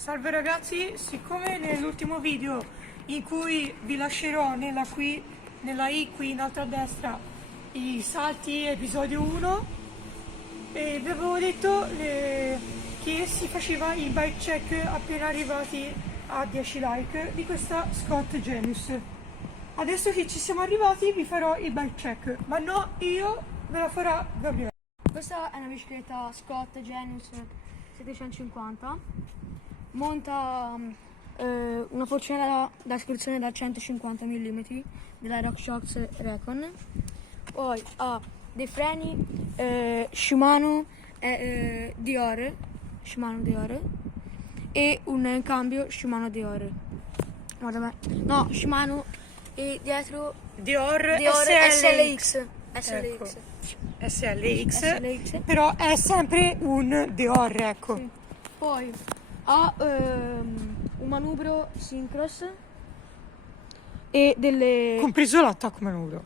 Salve ragazzi, siccome nell'ultimo video in cui vi lascerò nella i qui in alto a destra i salti episodio 1, vi avevo detto che si faceva il bike check appena arrivati a 10 like di questa Scott Genius. Adesso che ci siamo arrivati vi farò il bike check, ma no, io ve la farà Gabriele. Questa è una bicicletta Scott Genius 750, monta una forcella da iscrizione da 150 mm della RockShox Recon, poi ha dei freni Shimano Dior e un cambio Shimano Dior. Shimano e dietro Dior SLX. Ecco. SLX, però è sempre un Dior, ecco. Sì. Poi ha un manubrio Syncross e delle... compreso l'attacco manubrio.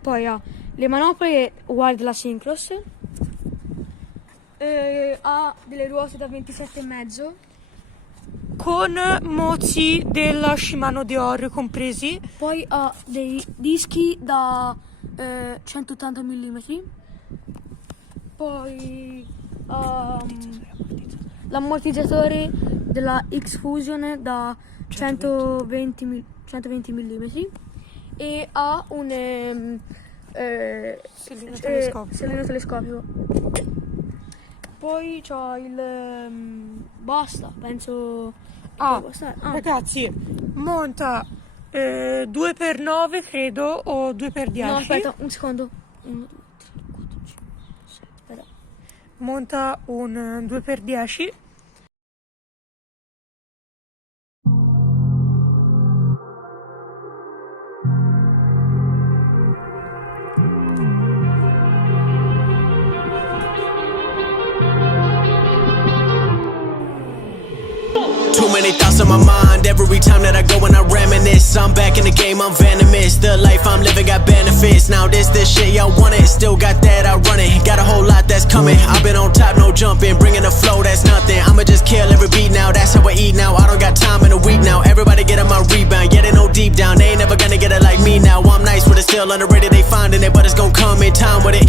Poi ha le manopole uguali della Syncross, ha delle ruote da 27,5 con mozzi della Shimano Dior compresi. poi ha dei dischi da 180 mm, poi l'ammortizzatore della X-Fusion da 120 mm e ha un sellino telescopico. Poi c'ha il basta, penso. Ragazzi, monta 2x9 credo o 2x10. No, aspetta, un secondo. 1, 2, 3, 4, 5, 6. Aspetta. Monta un 2x10. Too many thoughts on my mind every time that I go and I reminisce. I'm back in the game, I'm venomous. The life I'm living got benefits. Now this shit y'all want it. Still got that, I run it. Got a whole lot that's coming. I've been on top, no jumping. Bringing the flow, that's nothing. I'ma just kill every beat now. That's how I eat now. I don't got time in a week now. Everybody get on my rebound. Yeah, they know deep down. They ain't never gonna get it like me now. I'm nice with it, still underrated. They finding it, but it's gonna come in time with it.